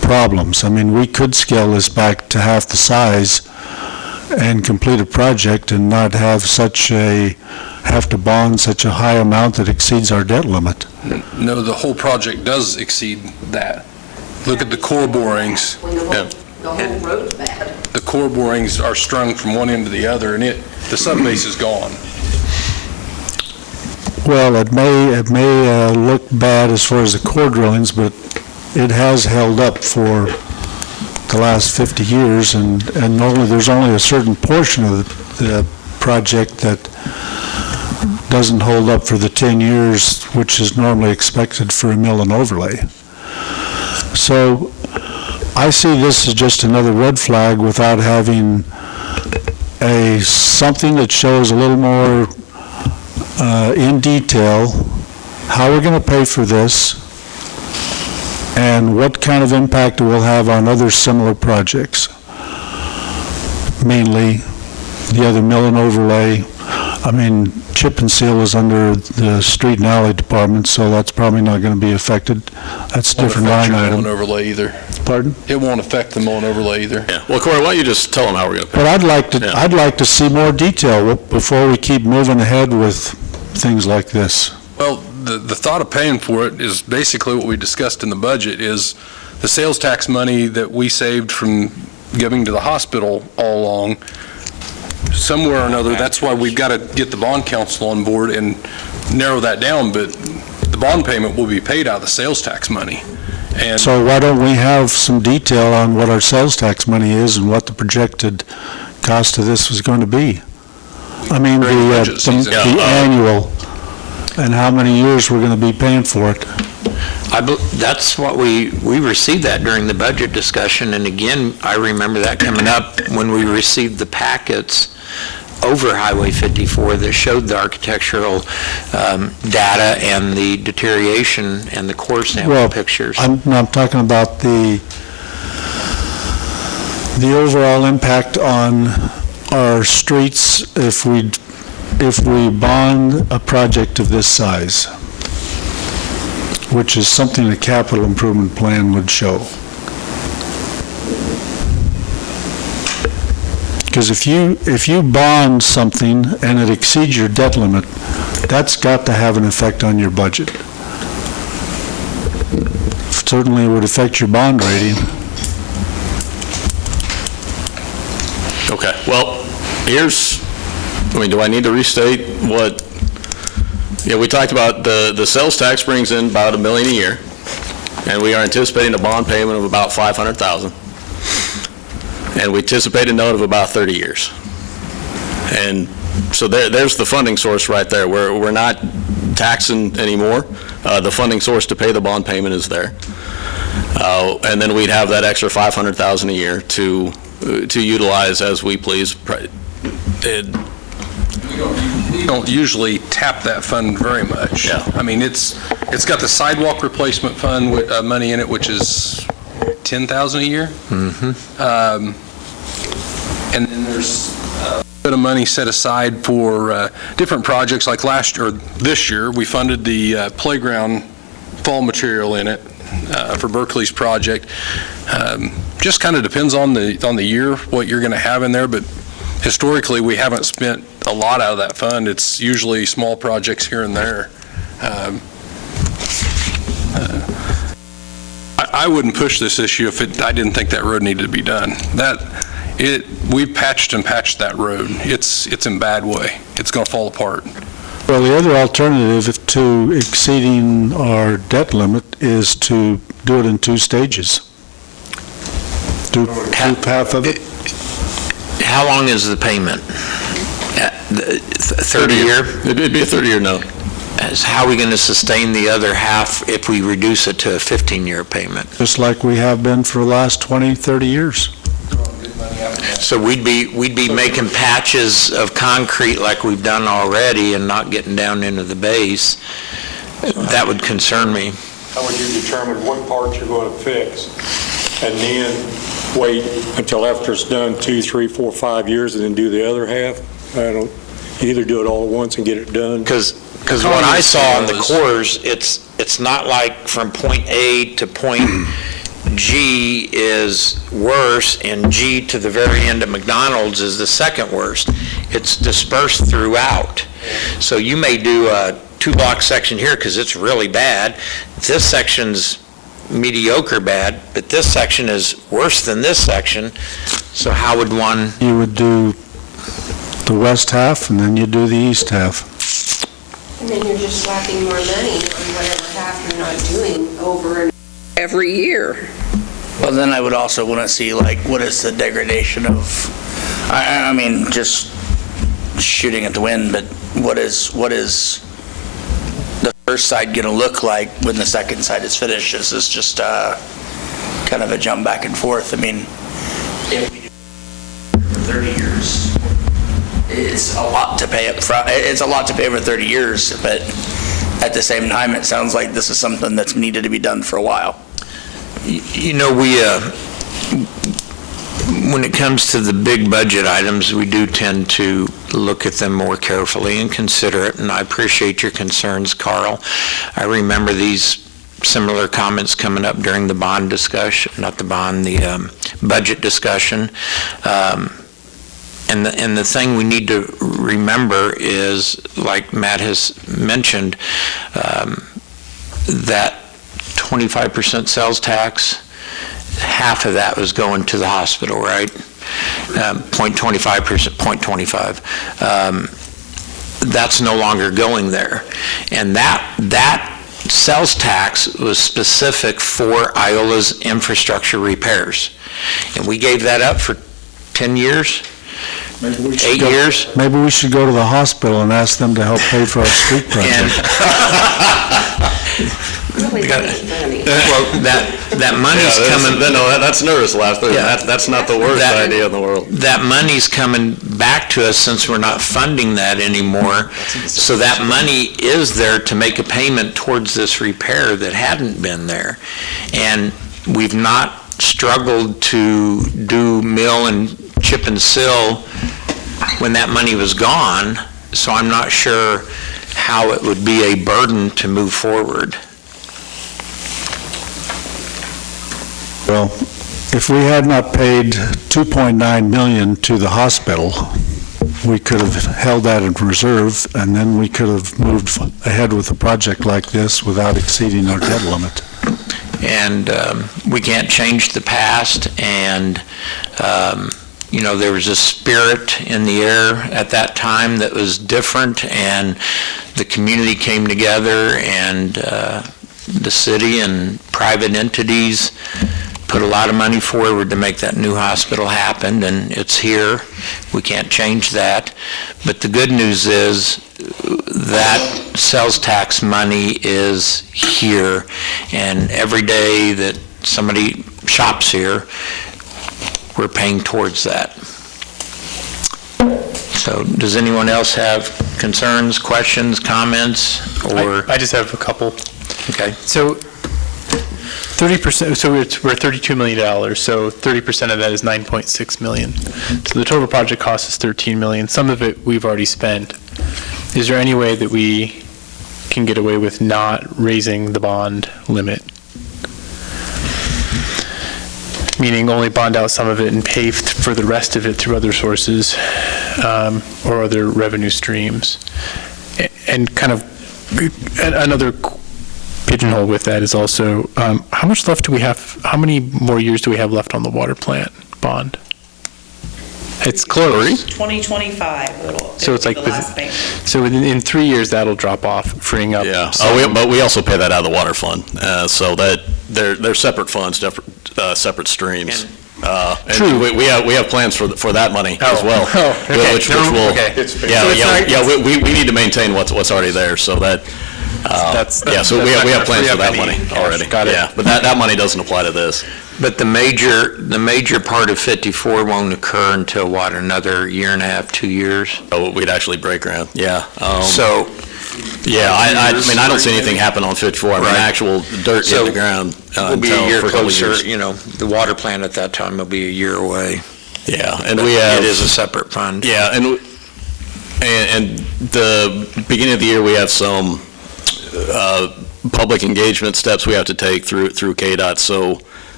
problems. I mean, we could scale this back to half the size and complete a project and not have have to bond such a high amount that exceeds our debt limit. No, the whole project does exceed that. Look at the core borings. When the whole road's bad. The core borings are strung from one end to the other, and the subbase is gone. Well, it may look bad as far as the core drillings, but it has held up for the last 50 years, and there's only a certain portion of the project that doesn't hold up for the 10 years, which is normally expected for a mill and overlay. So I see this as just another red flag without having something that shows a little more in detail how we're going to pay for this and what kind of impact it will have on other similar projects. Mainly the other mill and overlay. I mean, chip and seal is under the street and alley department, so that's probably not going to be affected. That's a different line Mill item. and overlay either. Pardon? It won't affect the mill and overlay either. Yeah. Well, Corey, why don't you just tell them how we're going to pay? But Yeah. I'd like to see more detail before we keep moving ahead with things like this. Well, the thought of paying for it is basically what we discussed in the budget, is the sales tax money that we saved from giving to the hospital all along. Somewhere or another, that's why we've got to get the bond council on board and narrow that down, but the bond payment will be paid out of the sales tax money. And So why don't we have some detail on what our sales tax money is and what the projected cost of this was going to be? I mean, During the budget season. the annual, and how many years we're going to be paying for it. That's what we received that during the budget discussion, and again, I remember that coming up when we received the packets over Highway 54 that showed the architectural data and the deterioration and the core sample pictures. I'm talking about the overall impact on our streets if we bond a project of this size, which is something a capital improvement plan would show. Because if you bond something and it exceeds your debt limit, that's got to have an effect on your budget. Certainly it would affect your bond rating. Okay, well, do I need to restate what, we talked about the sales tax brings in about $1 million a year, and we are anticipating a bond payment of about $500,000. And we anticipate a note of about 30 years. And so there's the funding source right there. We're not taxing anymore. The funding source to pay the bond payment is there. And then we'd have that extra $500,000 a year to utilize as we please. We don't usually tap that fund very much. Yeah. I mean, it's got the sidewalk replacement fund with money in it, which is $10,000 a year. Mm-hmm. And then there's a bit of money set aside for different projects, like this year, we funded the playground fall material in it for Berkeley's project. Just kind of depends on the year, what you're going to have in there, but historically, we haven't spent a lot out of that fund. It's usually small projects here and there. I wouldn't push this issue if I didn't think that road needed to be done. We patched and patched that road. It's in bad way. It's going to fall apart. Well, the other alternative to exceeding our debt limit is to do it in 2 stages. Do half of it. How long is the payment? 30 year? It'd be a 30-year note. How are we going to sustain the other half if we reduce it to a 15-year payment? Just like we have been for the last 20, 30 years. So we'd be making patches of concrete like we've done already and not getting down into the base. That would concern me. How would you determine what parts you're going to fix and then wait until after it's done 2, 3, 4, 5 years and then do the other half? Either do it all at once and get it done. Because what I saw on the cores, it's not like from point A to point G is worse, and G to the very end of McDonald's is the second worst. It's dispersed throughout. So you may do a 2-block section here because it's really bad. This section's mediocre bad, but this section is worse than this section. So how would one? You would do the west half, and then you do the east half. And then you're just slapping more money on whatever half you're not doing over and every year. Well, then I would also want to see, like, what is the degradation of, I mean, just shooting at the wind, but what is the first side going to look like when the second side is finished? This is just kind of a jump back and forth. I mean, if we do it for 30 years, it's a lot to pay up front. It's a lot to pay over 30 years, but at the same time, it sounds like this is something that's needed to be done for a while. You know, when it comes to the big budget items, we do tend to look at them more carefully and consider it, and I appreciate your concerns, Carl. I remember these similar comments coming up during the bond discussion, not the bond, the budget discussion. And the thing we need to remember is, like Matt has mentioned, that 25% sales tax, half of that was going to the hospital, right? 0.25%, 0.25. That's no longer going there. And that sales tax was specific for Iola's infrastructure repairs. And we gave that up for 10 years? 8 years? Maybe we should go to the hospital and ask them to help pay for our street project. Really money. Well, that money's coming. No, that's nervous laughter. Yeah. That's not the worst idea in the world. That money's coming back to us since we're not funding that anymore. So that money is there to make a payment towards this repair that hadn't been there. And we've not struggled to do mill and chip and seal when that money was gone. So I'm not sure how it would be a burden to move forward. Well, if we had not paid $2.9 million to the hospital, we could have held that in reserve, and then we could have moved ahead with a project like this without exceeding our debt limit. And we can't change the past, and you know, there was a spirit in the air at that time that was different, and the community came together, and the city and private entities put a lot of money forward to make that new hospital happen, and it's here. We can't change that. But the good news is that sales tax money is here, and every day that somebody shops here, we're paying towards that. So does anyone else have concerns, questions, comments, or? I just have a couple. Okay. So 30%, so we're $32 million, so 30% of that is $9.6 million. So the total project cost is $13 million. Some of it we've already spent. Is there any way that we can get away with not raising the bond limit? Meaning only bond out some of it and pay for the rest of it through other sources or other revenue streams. And kind of another pigeonhole with that is also, how much left do we have, how many more years do we have left on the water plant bond? It's close. 2025, So it's like, the last payment. so in 3 years, that'll drop off, freeing up. Yeah, some- but we also pay that out of the water fund, so that they're separate funds, separate streams. True. And we have plans for that money as well. Oh, okay. Which will, Okay. we need to maintain what's already there, so that, so we have plans for that money already. Got it. Yeah, but that money doesn't apply to this. But the major part of 54 won't occur until, what, another year and a half, 2 years? Oh, we'd actually break ground, yeah. So, Yeah, I mean, I don't see anything happen on 54. I mean, Right. actual dirt So, in the ground we'll be a until year for a couple of closer, years. you know, the water plant at that time will be a year away. Yeah, and But we have. It is a separate fund. Yeah, and the beginning of the year, we have some public engagement steps we have to take through KDOT, so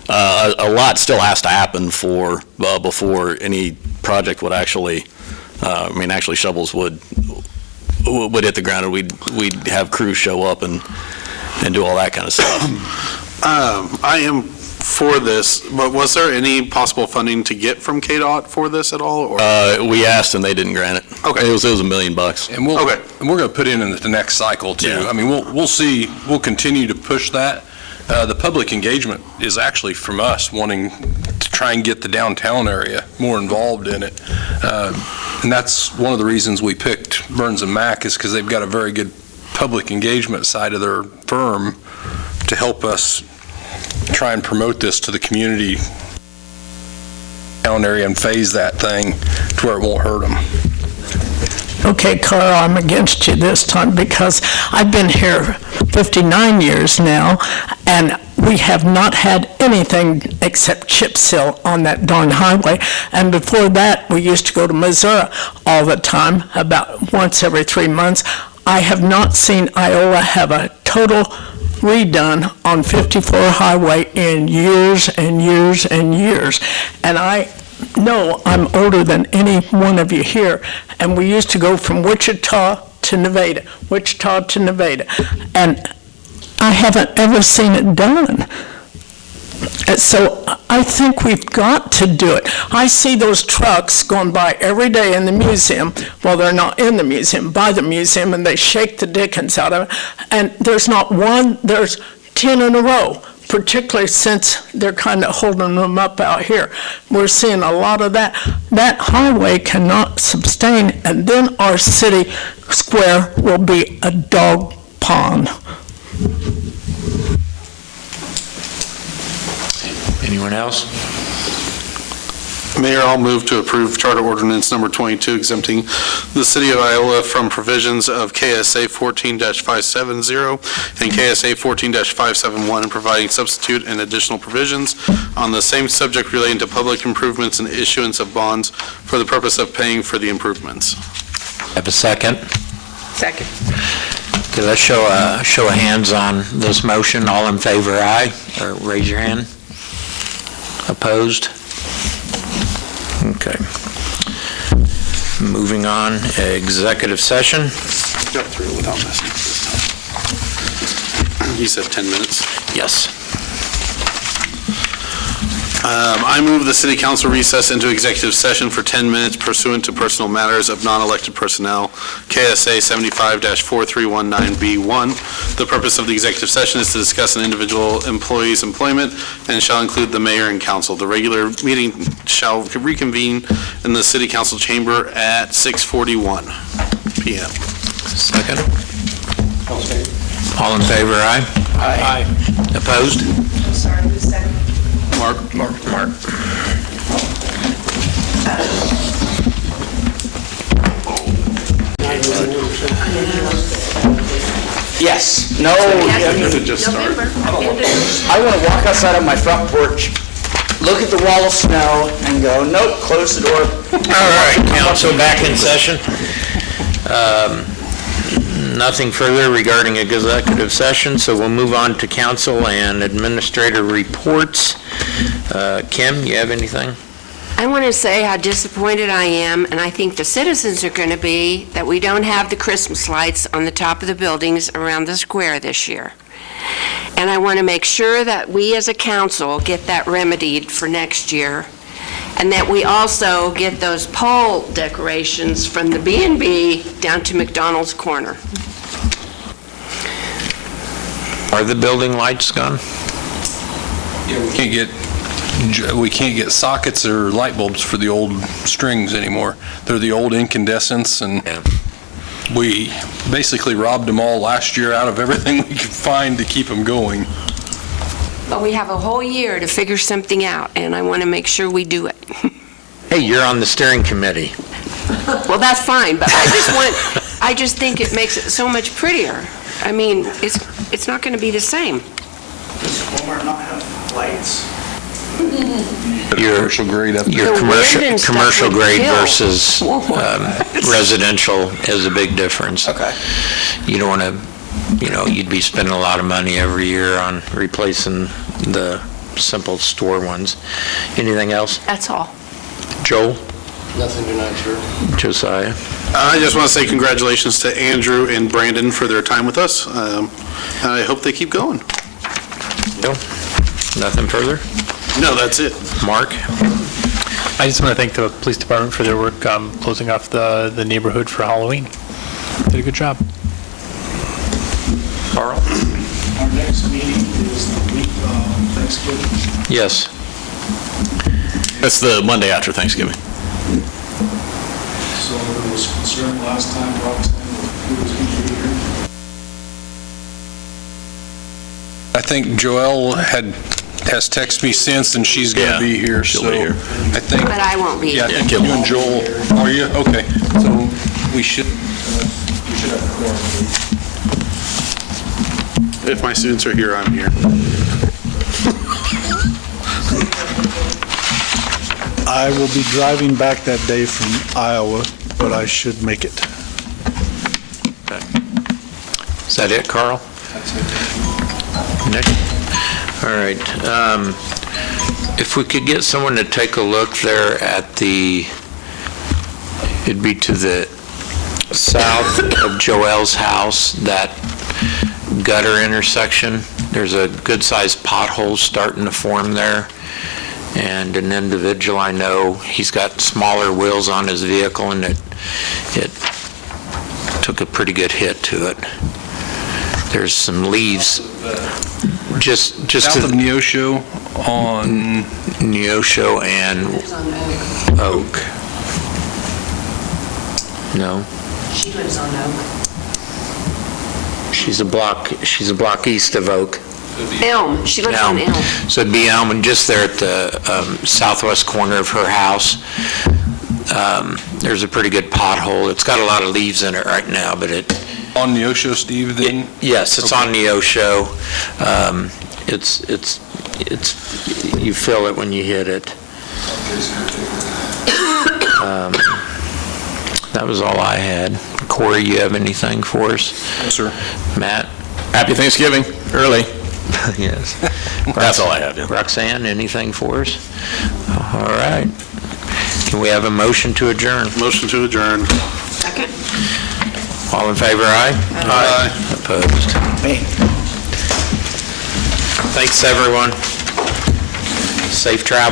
A lot still has to happen before any project would actually, actually shovels would hit the ground, and we'd have crews show up and do all that kind of stuff. I am for this, but was there any possible funding to get from KDOT for this at all? Or? We asked and they didn't grant it. Okay. It was $1 million. And we're going to put in the next cycle too. Yeah. I mean, we'll see, we'll continue to push that. The public engagement is actually from us wanting to try and get the downtown area more involved in it. And that's one of the reasons we picked Burns and Mack, is because they've got a very good public engagement side of their firm to help us try and promote this to the community down area and phase that thing to where it won't hurt them. Okay, Carl, I'm against you this time because I've been here 59 years now, and we have not had anything except chip seal on that darn highway. And before that, we used to go to Missouri all the time, about once every 3 months. I have not seen Iola have a total redone on 54 highway in years and years and years. And I know I'm older than any one of you here, and we used to go from Wichita to Nevada, Wichita to Nevada, and I haven't ever seen it done. And so I think we've got to do it. I see those trucks going by every day in the museum. Well, they're not in the museum, by the museum, and they shake the dickens out of it. And there's not one, there's 10 in a row, particularly since they're kind of holding them up out here. We're seeing a lot of that. That highway cannot sustain, and then our city square will be a dog pond. Anyone else? Mayor, I'll move to approve Charter Ordinance Number 22 exempting the City of Iola from provisions of KSA 14-570 and KSA 14-571 and providing substitute and additional provisions on the same subject relating to public improvements and issuance of bonds for the purpose of paying for the improvements. Have a second? Second. Okay, let's show of hands on this motion. All in favor, aye, or raise your hand. Opposed? Okay. Moving on, executive session. Got through it without messing up this time. You said 10 minutes. Yes. I move the city council recess into executive session for 10 minutes pursuant to personal matters of non-elected personnel, KSA 75-4319B1. The purpose of the executive session is to discuss an individual employee's employment and shall include the mayor and council. The regular meeting shall reconvene in the city council chamber at 6:41 p.m. Second. All in favor, aye? Aye. Opposed? Sorry, who's second? Mark. Yes, no, November. I want to walk outside on my front porch, look at the wall of snow, and go, nope, close the door. All right, council back in session. Nothing further regarding executive session, so we'll move on to council and administrator reports. Kim, you have anything? I want to say how disappointed I am, and I think the citizens are going to be, that we don't have the Christmas lights on the top of the buildings around the square this year. And I want to make sure that we as a council get that remedied for next year, and that we also get those pole decorations from the B&B down to McDonald's Corner. Are the building lights gone? Yeah, we can't get sockets or light bulbs for the old strings anymore. They're the old incandescents, and we basically robbed them all last year out of everything we could find to keep them going. But we have a whole year to figure something out, and I want to make sure we do it. Hey, you're on the steering committee. Well, that's fine, but I just think it makes it so much prettier. I mean, it's not going to be the same. Does Walmart not have lights? Your commercial grade up there. Your The wind and stuff commercial would grade kill. versus residential is a big difference. Okay. You don't want to, you'd be spending a lot of money every year on replacing the simple store ones. Anything else? That's all. Joel? Nothing tonight, sir. Josiah? I just want to say congratulations to Andrew and Brandon for their time with us. I hope they keep going. No? Nothing further? No, that's it. Mark? I just want to thank the police department for their work closing off the neighborhood for Halloween. Did a good job. Carl? Our next meeting is the week of Thanksgiving. Yes. That's the Monday after Thanksgiving. So there was concern last time, Roxanne, who was going to be here. I think Joelle has texted me since, and she's going to be here, she'll so be here. I think, But I won't be. yeah, I here. think Kim you and Joel, are you? Okay, so we should, We should have a quorum. If my students are here, I'm here. I will be driving back that day from Iowa, but I should make it. Is that it, Carl? Nick? All right. If we could get someone to take a look there at it'd be to the south of Joelle's house, that gutter intersection. There's a good-sized pothole starting to form there. And an individual I know, he's got smaller wheels on his vehicle, and it took a pretty good hit to it. There's some leaves just south of to Neosho on, Neosho and Oak. No, She lives on Oak. she's a block east of Oak. Elm, she lives on Elm. So it'd be Elm, and just there at the southwest corner of her house, there's a pretty good pothole. It's got a lot of leaves in it right now, but on Neosho, Steve, then? yes, it's on Neosho. It's you feel it when you hit it. That was all I had. Corey, you have anything for us? Yes, sir. Matt? Happy Thanksgiving, early. Yes. That's all I have, yeah. Roxanne, anything for us? All right. Can we have a motion to adjourn? Motion to adjourn. Second. All in favor, aye? Aye. Opposed? Thanks, everyone. Safe travel.